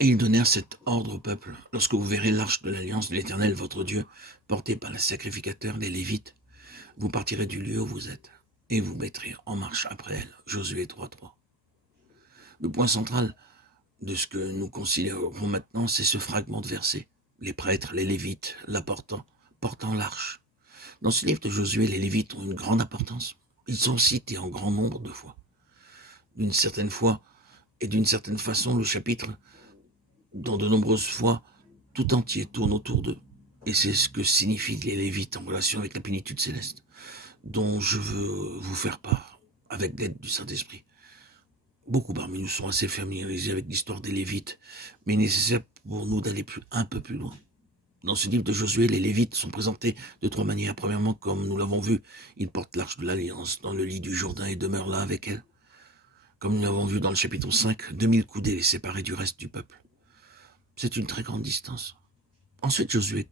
Et ils donnèrent cet ordre au peuple. Lorsque vous verrez l'arche de l'alliance de l'Éternel, votre Dieu, portée par les sacrificateurs, les Lévites, vous partirez du lieu où vous êtes et vous mettrez en marche après elle. Josué 3.3. Le point central de ce que nous considérons maintenant, c'est ce fragment de verset. Les prêtres, les Lévites, portant l'arche. Dans ce livre de Josué, les Lévites ont une grande importance. Ils sont cités en grand nombre de fois. D'une certaine fois et d'une certaine façon, le chapitre, dans de nombreuses fois, tout entier tourne autour d'eux. Et c'est ce que signifient les Lévites en relation avec la plénitude céleste, dont je veux vous faire part, avec l'aide du Saint-Esprit. Beaucoup parmi nous sont assez familiarisés avec l'histoire des Lévites, mais il est nécessaire pour nous d'aller un peu plus loin. Dans ce livre de Josué, les Lévites sont présentés de trois manières. Premièrement, comme nous l'avons vu, ils portent l'arche de l'Alliance dans le lit du Jourdain et demeurent là avec elle. Comme nous l'avons vu dans le chapitre 5, 2000 coudées les séparaient du reste du peuple. C'est une très grande distance. Ensuite, Josué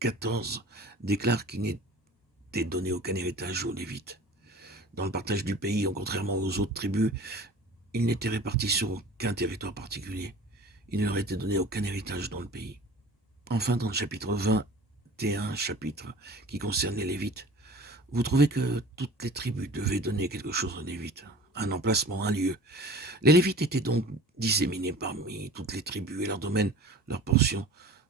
14 déclare qu'il n'était donné aucun héritage aux Lévites. Dans le partage du pays, contrairement aux autres tribus, ils n'étaient répartis sur aucun territoire particulier. Il ne leur était donné aucun héritage dans le pays. Enfin, dans le chapitre 21, chapitre qui concerne les Lévites, vous trouvez que toutes les tribus devaient donner quelque chose aux Lévites, un emplacement, un lieu. Les Lévites étaient donc disséminés parmi toutes les tribus et leur domaine, leur portion,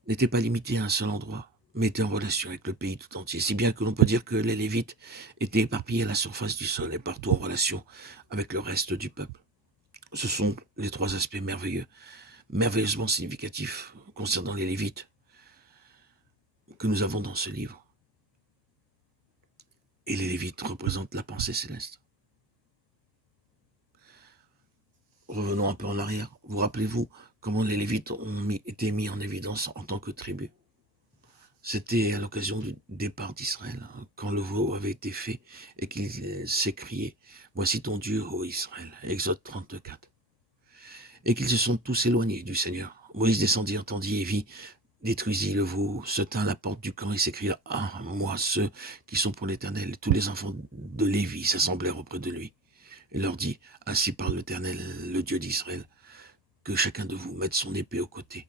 n'était pas limitée à un seul endroit, mais était en relation avec le pays tout entier, si bien que l'on peut dire que les Lévites étaient éparpillés à la surface du sol et partout en relation avec le reste du peuple. Ce sont les trois aspects merveilleusement significatifs concernant les Lévites que nous avons dans ce livre. Et les Lévites représentent la pensée céleste. Revenons un peu en arrière. Vous rappelez-vous comment les Lévites ont été mis en évidence en tant que tribu? C'était à l'occasion du départ d'Israël, quand le veau avait été fait et qu'il s'écriait « Voici ton Dieu, ô Israël » Exode 34. Et qu'ils se sont tous éloignés du Seigneur. Moïse descendit, entendit et vit, détruisit le veau, se tint à la porte du camp et s'écria « Ah, moi, ceux qui sont pour l'Éternel » Tous les enfants de Lévi s'assemblèrent auprès de lui et leur dit « Ainsi parle l'Éternel, le Dieu d'Israël, que chacun de vous mette son épée au côté,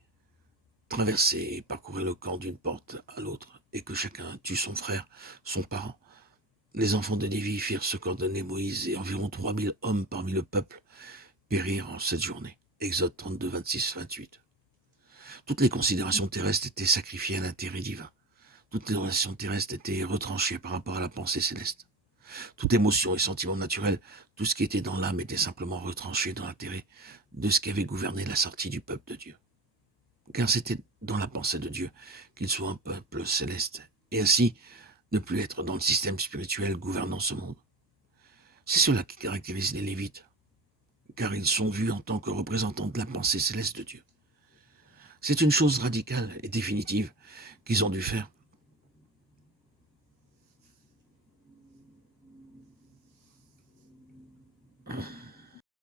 traversez et parcourez le camp d'une porte à l'autre, et que chacun tue son frère, son parent. » Les enfants de Lévi firent ce qu'ordonnait Moïse, et environ 3000 hommes parmi le peuple périrent en cette journée. Exode 32, 26, 28. Toutes les considérations terrestres étaient sacrifiées à l'intérêt divin. Toutes les relations terrestres étaient retranchées par rapport à la pensée céleste. Toute émotion et sentiment naturel, tout ce qui était dans l'âme était simplement retranché dans l'intérêt de ce qui avait gouverné la sortie du peuple de Dieu. Car c'était dans la pensée de Dieu qu'il soit un peuple céleste, et ainsi ne plus être dans le système spirituel gouvernant ce monde. C'est cela qui caractérise les Lévites, car ils sont vus en tant que représentants de la pensée céleste de Dieu. C'est une chose radicale et définitive qu'ils ont dû faire.